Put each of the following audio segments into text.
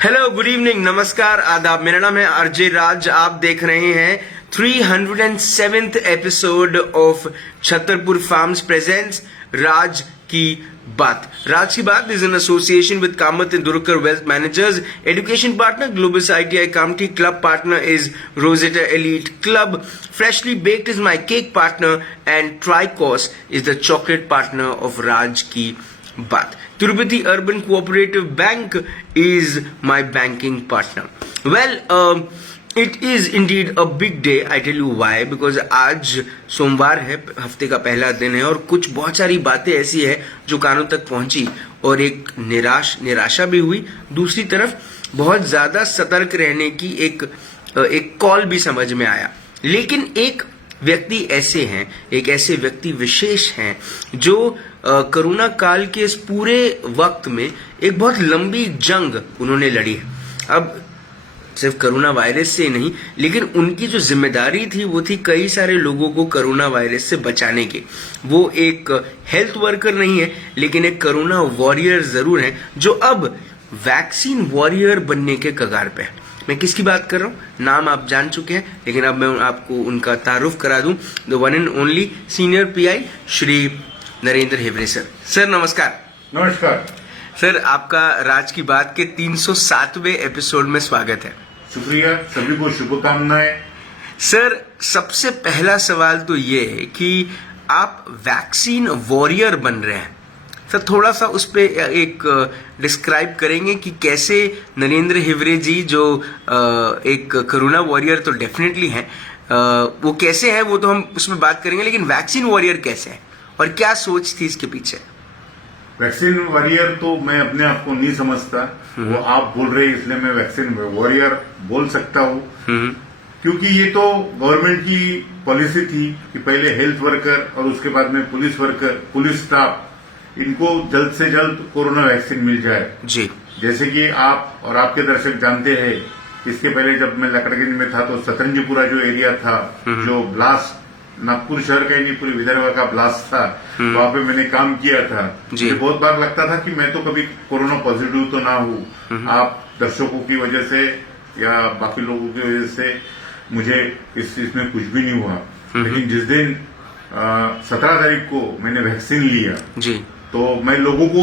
Hello, good evening, नमस्कार, आदाब। मेरा नाम है आरजे राज। आप देख रहे हैं 307th episode of Chhatarpur farms presents राज की बात। राज की बात is in association with Kamat Tendulkar wealth managers, education partner Globus ITI Kamthi, club partner is Rosetta elite club, freshly baked is my cake partner and Tricos is the chocolate partner of राज की बात। Tirupati Urban Cooperative Bank is my banking partner. Well, it is indeed a big day. I tell you why. Because आज सोमवार है, हफ्ते का पहला दिन है और कुछ बहुत सारी बातें ऐसी है जो कानों तक पहुंची और एक निराशा भी हुई। दूसरी तरफ बहुत ज्यादा सतर्क रहने की एक कॉल भी समझ में आया। लेकिन एक व्यक्ति ऐसे हैं, एक ऐसे व्यक्ति विशेष हैं जो कोरोना काल के इस पूरे वक्त में एक बहुत लंबी जंग उन्होंने लड़ी है। अब सिर्फ कोरोना वायरस से नहीं, लेकिन उनकी जो जिम्मेदारी थी वो थी कई सारे लोगों को कोरोना वायरस से बचाने की। वो एक हेल्थ वर्कर नहीं है, लेकिन एक कोरोना वॉरियर जरूर है जो अब वैक्सीन वॉरियर बनने के कगार पे है। मैं किसकी बात कर रहा हूँ, नाम आप जान चुके हैं, लेकिन अब मैं आपको उनका तारुफ करा दूं। The one and only senior PI Shri Narendra Hiware sir. Sir नमस्कार। नमस्कार सर, आपका राज की बात के 307वें एपिसोड में स्वागत है। शुक्रिया, सभी को शुभकामनाएं। सर, सबसे पहला सवाल तो ये है कि आप वैक्सीन वॉरियर बन रहे हैं। सर, थोड़ा सा उस पे एक डिस्क्राइब करेंगे कि कैसे नरेंद्र हिवरे जी जो एक कोरोना वॉरियर तो डेफिनेटली हैं, वो कैसे है वो तो हम उसमें बात करेंगे, लेकिन वैक्सीन वॉरियर कैसे है और क्या सोच थी इसके पीछे? वैक्सीन वॉरियर तो मैं अपने आप को नहीं समझता, वो आप बोल रहे हैं इसलिए मैं वैक्सीन वॉरियर बोल सकता हूँ। क्योंकि ये तो गवर्नमेंट की पॉलिसी थी कि पहले हेल्थ वर्कर और उसके बाद में पुलिस वर्कर, पुलिस स्टाफ, इनको जल्द से जल्द कोरोना वैक्सीन मिल जाए जी। जैसे कि आप और आपके दर्शक जानते हैं, इसके पहले जब मैं लकड़गंज में था तो सतरंजीपुरा जो एरिया था, जो ब्लास्ट नागपुर शहर का ही नहीं पूरे विदर्भ का ब्लास्ट था, वहां पे मैंने काम किया था। मुझे बहुत बार लगता था कि मैं तो कभी कोरोना पॉजिटिव तो ना हूं। आप दर्शकों की वजह से या बाकी लोगों की वजह से मुझे इस चीज में कुछ भी नहीं हुआ। लेकिन जिस दिन 17 तारीख को मैंने वैक्सीन लिया जी, तो मैं लोगों को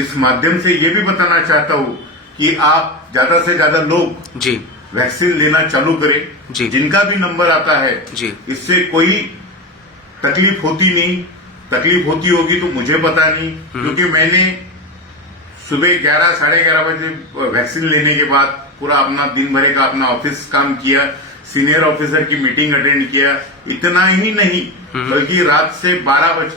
इस माध्यम से ये भी बताना चाहता हूँ कि आप ज्यादा से ज्यादा लोग जी वैक्सीन लेना चालू करें। जी। जिनका भी नंबर आता है जी, इससे कोई तकलीफ होती नहीं, तकलीफ होती होगी तो मुझे पता नहीं, क्योंकि मैंने सुबह 11 साढ़े 11 बजे वैक्सीन लेने के बाद पूरा अपना दिन भर का अपना ऑफिस काम किया, सीनियर ऑफिसर की मीटिंग अटेंड किया। इतना ही नहीं बल्कि रात से 12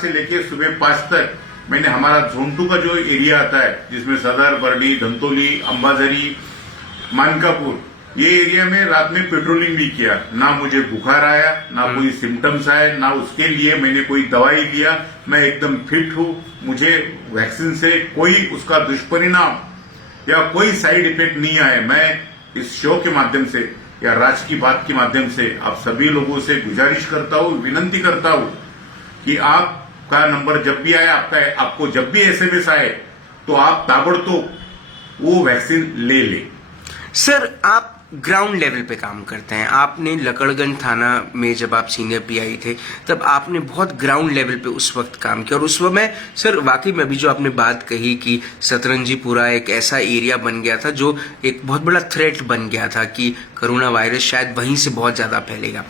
से लेकर सुबह 5 तक मैंने हमारा जोन 2 का जो एरिया आता है जिसमें सदर, बरडी, धंतोली, अंबाझरी, मानकापुर, ये एरिया में रात में पेट्रोलिंग भी किया। ना मुझे बुखार आया, ना कोई सिम्टम्स आए, ना उसके लिए मैंने कोई दवाई लिया। मैं एकदम फिट हूँ। मुझे वैक्सीन से कोई उसका दुष्परिणाम या कोई साइड इफेक्ट नहीं आए। मैं इस शो के माध्यम से या राज की बात के माध्यम से आप सभी लोगों से गुजारिश करता हूँ, विनंती करता हूँ कि आपका नंबर जब भी आए, आपको जब भी SMS आए तो आप ताबड़तोड़ वो वैक्सीन ले लें। सर, आप ग्राउंड लेवल पे काम करते हैं। आपने लकड़गंज थाना में जब आप सीनियर PI थे तब आपने बहुत ग्राउंड लेवल पे उस वक्त काम किया और उस वक्त में सर वाकई में भी जो आपने बात कही कि सतरंजीपुरा एक ऐसा एरिया बन गया था जो एक बहुत बड़ा थ्रेट बन गया था कि कोरोना वायरस शायद वहीं से बहुत ज्यादा फैलेगा।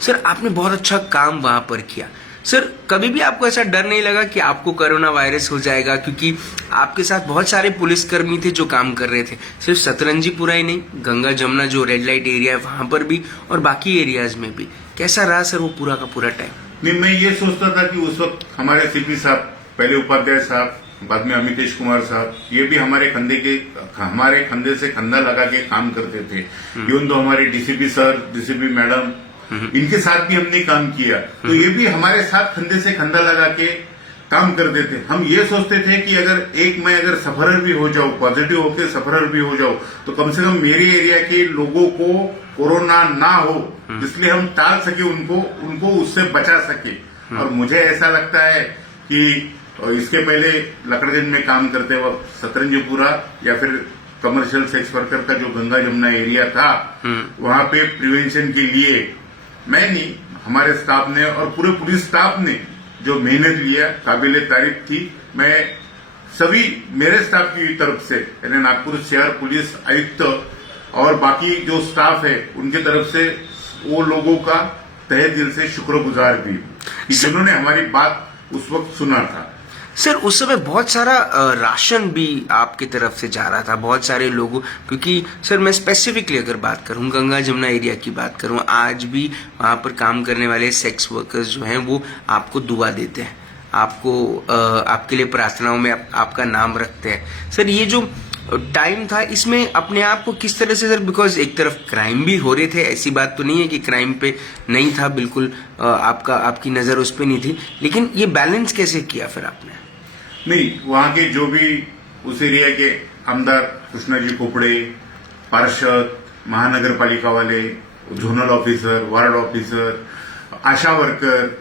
सर, आपने बहुत अच्छा काम वहां पर किया। सर, कभी भी आपको ऐसा डर नहीं लगा कि आपको कोरोना वायरस हो जाएगा? क्योंकि आपके साथ बहुत सारे पुलिसकर्मी थे जो काम कर रहे थे, सिर्फ सतरंजीपुरा ही नहीं, गंगा जमुना जो रेड लाइट एरिया है वहां पर भी और बाकी एरियाज में भी। कैसा रहा सर वो पूरा का पूरा टाइम? नहीं, मैं ये सोचता था कि उस वक्त हमारे CP साहब, पहले उपाध्याय साहब, बाद में अमितेश कुमार साहब, ये भी हमारे कंधे से कंधा लगा के काम करते थे। इवन तो हमारे DCP सर, DCP मैडम, इनके साथ भी हमने काम किया, तो ये भी हमारे साथ कंधे से कंधा लगा के काम करते थे। हम ये सोचते थे कि मैं अगर सफरर भी हो जाऊं, पॉजिटिव होकर सफरर भी हो जाऊं, तो कम से कम मेरे एरिया के लोगों को कोरोना ना हो, इसलिए हम टाल सके, उनको उससे बचा सके। और मुझे ऐसा लगता है कि और इसके पहले लकड़गंज में काम करते वक्त सतरंजीपुरा या फिर कमर्शियल सेक्स वर्कर का जो गंगा जमुना एरिया था, वहां पे प्रिवेंशन के लिए मैं नहीं, हमारे स्टाफ ने और पूरे पुलिस स्टाफ ने जो मेहनत लिया, काबिल तारीफ थी। मैं सभी मेरे स्टाफ की तरफ से, यानी नागपुर शहर पुलिस आयुक्त और बाकी जो स्टाफ है उनकी तरफ से वो लोगों का तहे दिल से शुक्रगुजार भी कि जिन्होंने हमारी बात उस वक्त सुना था। सर उस समय बहुत सारा राशन भी आपकी तरफ से जा रहा था, बहुत सारे लोगों, क्योंकि सर मैं स्पेसिफिकली अगर बात करूं, गंगा जमुना एरिया की बात करूं, आज भी वहां पर काम करने वाले सेक्स वर्कर्स जो हैं वो आपको दुआ देते हैं, आपको आपके लिए प्रार्थनाओं में आपका नाम रखते हैं। सर ये जो टाइम था इसमें अपने आप को किस तरह से सर, बिकॉज एक तरफ क्राइम भी हो रहे थे, ऐसी बात तो नहीं है कि क्राइम पे नहीं था, बिल्कुल आपकी नजर उस पर नहीं थी, लेकिन ये बैलेंस कैसे किया फिर आपने? नहीं, वहां के जो भी उस एरिया के आमदार कृष्णा जी खोपड़े, पार्षद, महानगर पालिका वाले, जोनल ऑफिसर, वार्ड ऑफिसर, आशा वर्कर,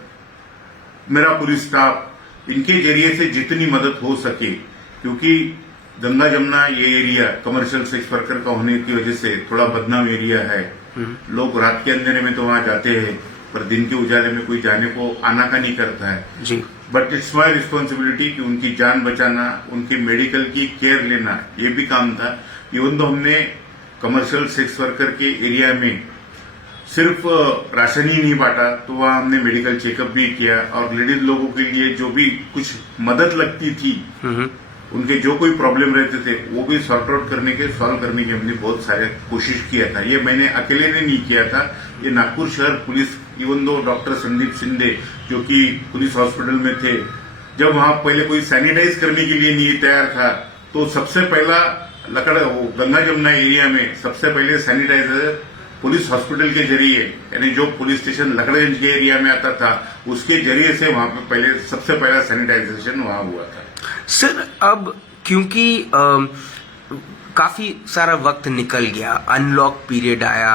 मेरा पुलिस स्टाफ, इनके जरिए से जितनी मदद हो सके, क्योंकि गंगा जमुना ये एरिया कमर्शियल सेक्स वर्कर का होने की वजह से थोड़ा बदनाम एरिया है। लोग रात के अंधेरे में तो वहां जाते हैं, पर दिन के उजाले में कोई जाने को आनाकानी करता है जी। बट इट्स माई रिस्पॉन्सिबिलिटी कि उनकी जान बचाना, उनकी मेडिकल की केयर लेना, ये भी काम था। इवन तो हमने कमर्शियल सेक्स वर्कर के एरिया में सिर्फ राशन ही नहीं बांटा, तो वहां हमने मेडिकल चेकअप भी किया और लेडीज लोगों के लिए जो भी कुछ मदद लगती थी, उनके जो कोई प्रॉब्लम रहते थे वो भी सॉर्ट आउट करने के, सॉल्व करने की हमने बहुत सारे कोशिश किया था। ये मैंने अकेले ने नहीं किया था, ये नागपुर शहर police, even though doctor Sandeep Shinde जो कि पुलिस हॉस्पिटल में थे, जब वहां पहले कोई सैनिटाइज करने के लिए नहीं तैयार था, तो सबसे पहला गंगा जमुना एरिया में सबसे पहले सैनिटाइजर पुलिस हॉस्पिटल के जरिए, यानी जो पुलिस स्टेशन लकड़गंज के एरिया में आता था उसके जरिए से वहां पे पहले सबसे पहला सैनिटाइजेशन वहां हुआ था। सर अब क्योंकि काफी सारा वक्त निकल गया, अनलॉक पीरियड आया,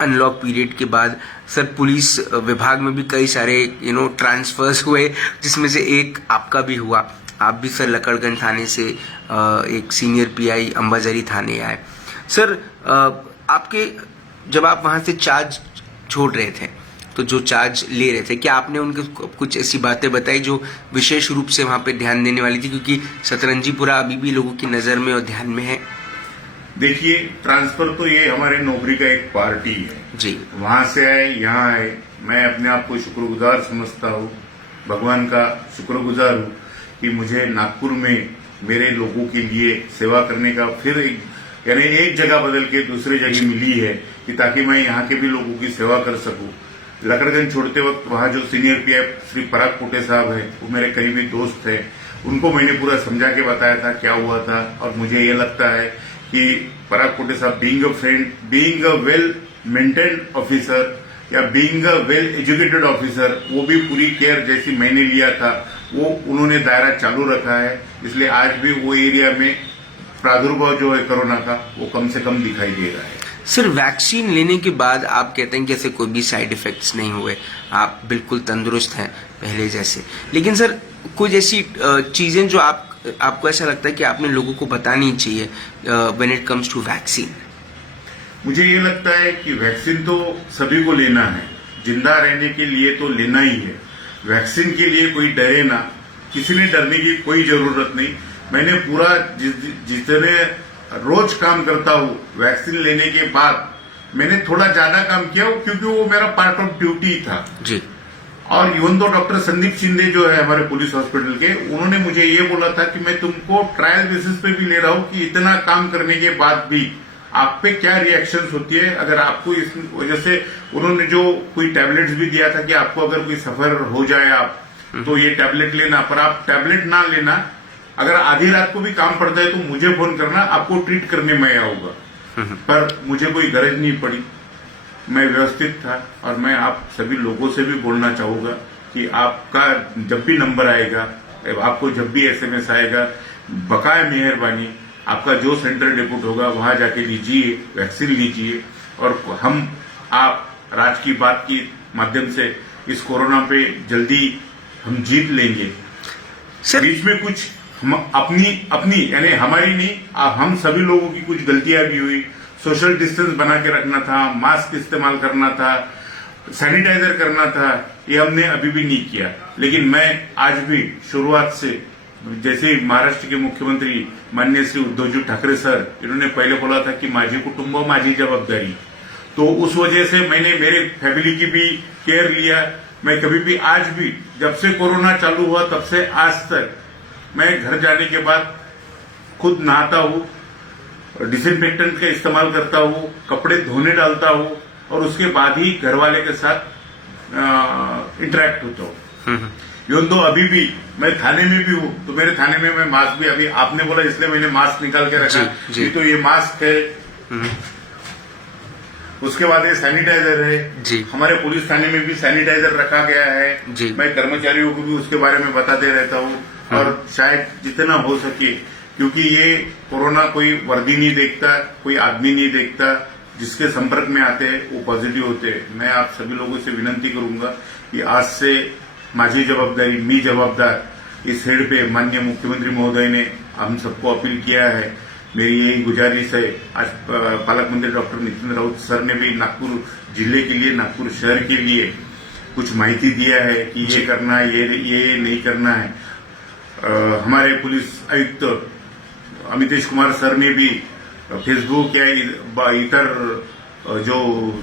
अनलॉक पीरियड के बाद सर पुलिस विभाग में भी कई सारे ट्रांसफर्स हुए, जिसमें से एक आपका भी हुआ। आप भी सर लकड़गंज थाने से एक सीनियर पीआई अंबाझरी थाने आए। सर आपके जब आप वहां से चार्ज छोड़ रहे थे, तो जो चार्ज ले रहे थे, क्या आपने उनको कुछ ऐसी बातें बताई जो विशेष रूप से वहां पे ध्यान देने वाली थी, क्योंकि सतरंजीपुरा अभी भी लोगों की नजर में और ध्यान में है? देखिए, ट्रांसफर तो ये हमारे नौकरी का एक पार्टी है जी। वहां से आए, यहाँ आए, मैं अपने आप को शुक्रगुजार समझता हूँ, भगवान का शुक्रगुजार हूँ कि मुझे नागपुर में मेरे लोगों के लिए सेवा करने का फिर यानी एक जगह बदल के दूसरी जगह मिली है कि ताकि मैं यहाँ के भी लोगों की सेवा कर सकूं। लकड़गंज छोड़ते वक्त वहां जो सीनियर पीआई श्री पराग कोटे साहब है, वो मेरे करीबी दोस्त है, उनको मैंने पूरा समझा के बताया था क्या हुआ था। और मुझे ये लगता है कि पराग कोटे साहब being a friend, being a well maintained officer या being a well educated officer, वो भी पूरी केयर जैसी मैंने लिया था वो उन्होंने दायरा चालू रखा है। इसलिए आज भी वो एरिया में प्रादुर्भाव जो है कोरोना का वो कम से कम दिखाई दे रहा है। सर वैक्सीन लेने के बाद आप कहते हैं कि ऐसे कोई भी साइड इफेक्ट्स नहीं हुए, आप बिल्कुल तंदुरुस्त हैं पहले जैसे, लेकिन सर कुछ ऐसी चीजें जो आपको ऐसा लगता है कि आपने लोगों को बतानी चाहिए when it comes to vaccine? मुझे ये लगता है कि वैक्सीन तो सभी को लेना है, जिंदा रहने के लिए तो लेना ही है। वैक्सीन के लिए कोई डरे ना, किसी ने डरने की कोई जरूरत नहीं। मैंने पूरा जितने रोज काम करता हूँ, वैक्सीन लेने के बाद मैंने थोड़ा ज्यादा काम किया क्योंकि वो मेरा पार्ट ऑफ ड्यूटी था जी। और इवन तो डॉक्टर संदीप शिंदे जो है हमारे पुलिस हॉस्पिटल के, उन्होंने मुझे ये बोला था कि मैं तुमको ट्रायल बेसिस पे भी ले रहा हूँ कि इतना काम करने के बाद भी आप पे क्या रिएक्शंस होती है। अगर आपको इस वजह से उन्होंने जो कोई टैबलेट्स भी दिया था कि आपको अगर कोई सफर हो जाए आप तो ये टैबलेट लेना, पर आप टैबलेट ना लेना, अगर आधी रात को भी काम पड़ता है तो मुझे फोन करना, आपको ट्रीट करने मैं आऊंगा। पर मुझे कोई गरज नहीं पड़ी, मैं व्यवस्थित था। और मैं आप सभी लोगों से भी बोलना चाहूंगा कि आपका जब भी नंबर आएगा, आपको जब भी एसएमएस आएगा, बकाया मेहरबानी आपका जो सेंटर डिप्यूट होगा वहां जाके लीजिए, वैक्सीन लीजिए। और हम आप राज की बात की माध्यम से इस कोरोना पे जल्दी हम जीत लेंगे। सर बीच में कुछ अपनी यानी हमारी नहीं, हम सभी लोगों की कुछ गलतियां भी हुई। सोशल डिस्टेंस बना के रखना था, मास्क इस्तेमाल करना था, सैनिटाइजर करना था, ये हमने अभी भी नहीं किया। लेकिन मैं आज भी शुरुआत से, जैसे महाराष्ट्र के मुख्यमंत्री माननीय श्री उद्धवजी ठाकरे सर, इन्होंने पहले बोला था कि माझी कुटुंब माझी जवाबदारी, तो उस वजह से मैंने मेरे फैमिली की भी केयर लिया। मैं कभी भी आज भी, जब से कोरोना चालू हुआ तब से आज तक, मैं घर जाने के बाद खुद नहाता हूँ, डिसइंफेक्टेंट का इस्तेमाल करता हूँ, कपड़े धोने डालता हूँ और उसके बाद ही घर वाले के साथ इंटरेक्ट होता हूँ। इवन तो अभी भी मैं थाने में भी हूँ, तो मेरे थाने में मैं मास्क भी, अभी आपने बोला इसलिए मैंने मास्क निकाल के रखा, जी। तो ये मास्क है, उसके बाद ये सैनिटाइजर है जी। हमारे पुलिस थाने में भी सैनिटाइजर रखा गया है जी। मैं कर्मचारियों को भी उसके बारे में बताते रहता हूँ और शायद जितना हो सके, क्योंकि ये कोरोना कोई वर्दी नहीं देखता, कोई आदमी नहीं देखता, जिसके संपर्क में आते हैं वो पॉजिटिव होते हैं। मैं आप सभी लोगों से विनंती करूंगा कि आज से माझी जवाबदारी, मी जवाबदार, इस हेड पे माननीय मुख्यमंत्री महोदय ने हम सबको अपील किया है। मेरी यही गुजारिश है। आज पालक मंत्री डॉक्टर नितिन राउत सर ने भी नागपुर जिले के लिए, नागपुर शहर के लिए कुछ माहिती दिया है कि ये करना है, ये नहीं करना है। हमारे पुलिस आयुक्त अमितेश कुमार सर ने भी फेसबुक या इतर जो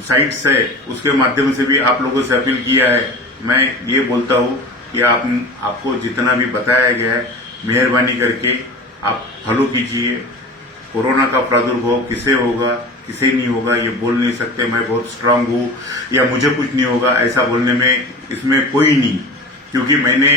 साइट्स है उसके माध्यम से भी आप लोगों से अपील किया है। मैं ये बोलता हूँ कि आपको जितना भी बताया गया है, मेहरबानी करके आप फॉलो कीजिए। कोरोना का प्रादुर्भाव किसे होगा किसे नहीं होगा ये बोल नहीं सकते। मैं बहुत स्ट्रांग हूँ या मुझे कुछ नहीं होगा ऐसा बोलने में इसमें कोई नहीं, क्योंकि मैंने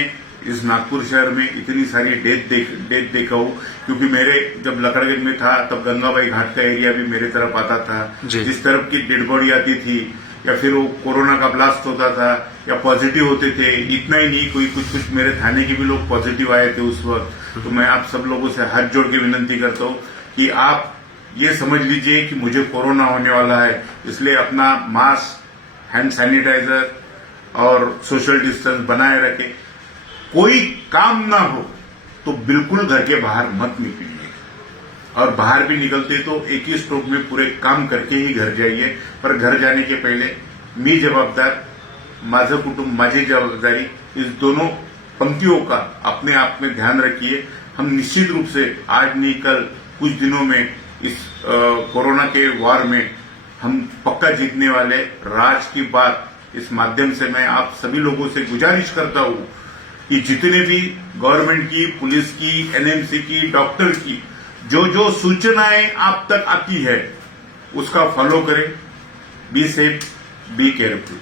इस नागपुर शहर में इतनी सारी डेथ देखा हूँ। क्योंकि मेरे जब लकड़गंज में था तब गंगाबाई घाट का एरिया भी मेरे तरफ आता था। जिस तरफ की डेड बॉडी आती थी या फिर वो कोरोना का ब्लास्ट होता था या पॉजिटिव होते थे, इतना ही नहीं, कोई कुछ मेरे थाने के भी लोग पॉजिटिव आए थे उस वक्त। तो मैं आप सब लोगों से हाथ जोड़ के विनंती करता हूँ कि आप ये समझ लीजिए कि मुझे कोरोना होने वाला है, इसलिए अपना मास्क, हैंड सैनिटाइजर और सोशल डिस्टेंस बनाए रखें। कोई काम ना हो तो बिल्कुल घर के बाहर मत निकलिए, और बाहर भी निकलते तो एक ही स्ट्रोक में पूरे काम करके ही घर जाइए। पर घर जाने के पहले मी जवाबदार, माझं कुटुंब माझी जवाबदारी, इस दोनों पंक्तियों का अपने आप में ध्यान रखिए। हम निश्चित रूप से आज नहीं कल कुछ दिनों में इस कोरोना के वार में हम पक्का जीतने वाले। राज की बात इस माध्यम से मैं आप सभी लोगों से गुजारिश करता हूं कि जितने भी गवर्नमेंट की, पुलिस की, एनएमसी की, डॉक्टर की जो सूचनाएं आप तक आती है उसका फॉलो करें। Be safe, be careful.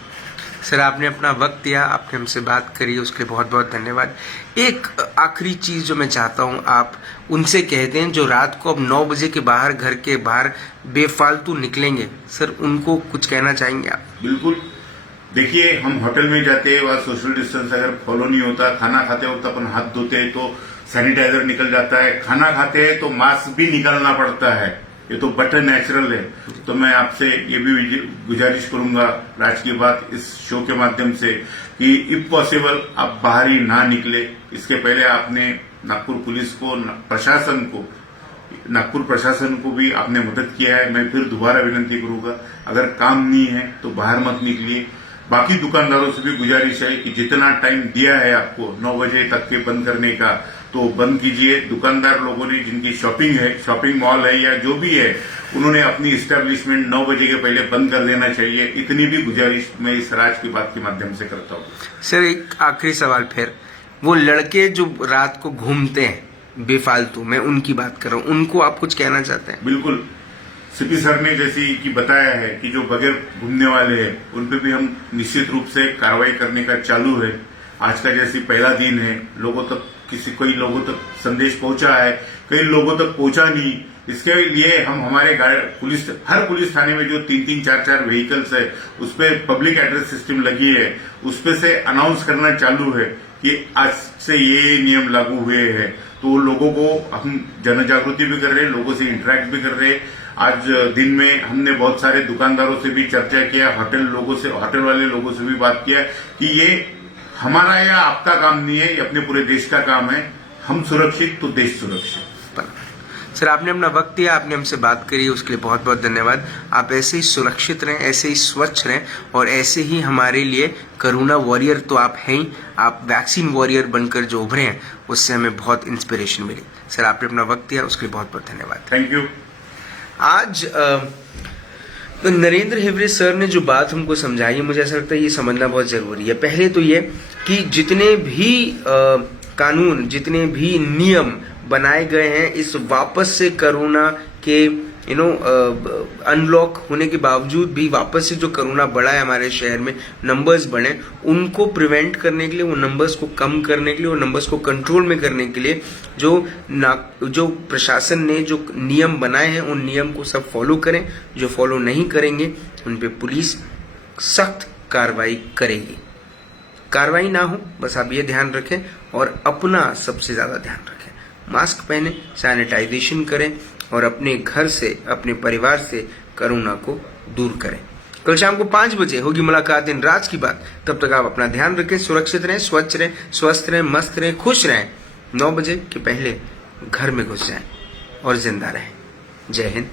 Sir, आपने अपना वक्त दिया, आपने हमसे बात करी, उसके लिए बहुत बहुत धन्यवाद। एक आखिरी चीज जो मैं चाहता हूं आप उनसे कह दें जो रात को अब 9 बजे के बाहर, घर के बाहर बेफालतू निकलेंगे, सर उनको कुछ कहना चाहेंगे आप? बिल्कुल। देखिए, हम होटल में जाते हैं, वहाँ सोशल डिस्टेंस अगर फॉलो नहीं होता, खाना खाते वक्त अपन हाथ धोते हैं तो सैनिटाइजर निकल जाता है, खाना खाते हैं तो मास्क भी निकालना पड़ता है, ये तो बट नेचुरल है। तो मैं आपसे ये भी गुजारिश करूंगा राज की बात इस शो के माध्यम से कि इफ पॉसिबल आप बाहर ही ना निकले। इसके पहले आपने नागपुर पुलिस को, नागपुर प्रशासन को भी आपने मदद किया है। मैं फिर दोबारा विनंती करूंगा, अगर काम नहीं है तो बाहर मत निकलिए। बाकी दुकानदारों से भी गुजारिश है कि जितना टाइम दिया है आपको 9 बजे तक के बंद करने का, तो बंद कीजिए। दुकानदार लोगों ने जिनकी शॉपिंग है, शॉपिंग मॉल है या जो भी है, उन्होंने अपनी इस्टेब्लिशमेंट 9 बजे के पहले बंद कर देना चाहिए। इतनी भी गुजारिश मैं इस राज की बात के माध्यम से करता हूँ। सर, एक आखिरी सवाल फिर, वो लड़के जो रात को घूमते हैं बेफालतू, मैं उनकी बात कर रहा हूँ, उनको आप कुछ कहना चाहते हैं? बिल्कुल। सीपी सर ने जैसे कि बताया है कि जो बगैर घूमने वाले हैं उन पे भी हम निश्चित रूप से कार्रवाई करने का चालू है। आज का जैसे पहला दिन है, लोगों तक कई लोगों तक संदेश पहुंचा है, कई लोगों तक पहुंचा नहीं। इसके लिए हम हमारे हर पुलिस थाने में जो 3-3, 4-4 व्हीकल्स है उस पर पब्लिक एड्रेस सिस्टम लगी है, उस पे से अनाउंस करना चालू है कि आज से ये नियम लागू हुए हैं। तो लोगों को हम जन जागृति भी कर रहे हैं, लोगों से इंटरेक्ट भी कर रहे हैं। आज दिन में हमने बहुत सारे दुकानदारों से भी चर्चा किया, होटल वाले लोगों से भी बात किया कि ये हमारा या आपका काम नहीं है, ये अपने पूरे देश का काम है। हम सुरक्षित तो देश सुरक्षित। सर, आपने अपना वक्त दिया, आपने हमसे बात करी, उसके लिए बहुत बहुत धन्यवाद। आप ऐसे ही सुरक्षित रहें, ऐसे ही स्वच्छ रहें और ऐसे ही हमारे लिए कोरोना वॉरियर तो आप हैं ही, आप वैक्सीन वॉरियर बनकर जो उभरे हैं उससे हमें बहुत इंस्पिरेशन मिली। सर, आपने अपना वक्त दिया, उसके लिए बहुत बहुत धन्यवाद। Thank you. आज नरेंद्र हेवरे सर ने जो बात हमको समझाई है, मुझे ऐसा लगता है ये समझना बहुत जरूरी है। पहले तो ये कि जितने भी कानून, जितने भी नियम बनाए गए हैं इस वापस से कोरोना के अनलॉक होने के बावजूद भी वापस से जो कोरोना बढ़ा है हमारे शहर में, नंबर्स बढ़े, उनको प्रिवेंट करने के लिए, वो नंबर्स को कम करने के लिए, वो नंबर्स को कंट्रोल में करने के लिए जो प्रशासन ने जो नियम बनाए हैं उन नियम को सब फॉलो करें। जो फॉलो नहीं करेंगे उन पे पुलिस सख्त कार्रवाई करेगी। कार्रवाई ना हो, बस आप ये ध्यान रखें और अपना सबसे ज्यादा ध्यान रखें। मास्क पहने, सैनिटाइजेशन करें और अपने घर से, अपने परिवार से कोरोना को दूर करें। कल शाम को 5 बजे होगी मुलाकात इन राज की बात। तब तक आप अपना ध्यान रखें, सुरक्षित रहें, स्वच्छ रहें, स्वस्थ रहें, मस्त रहें, खुश रहें। 9 बजे के पहले घर में घुस जाएं और जिंदा रहें। जय हिंद।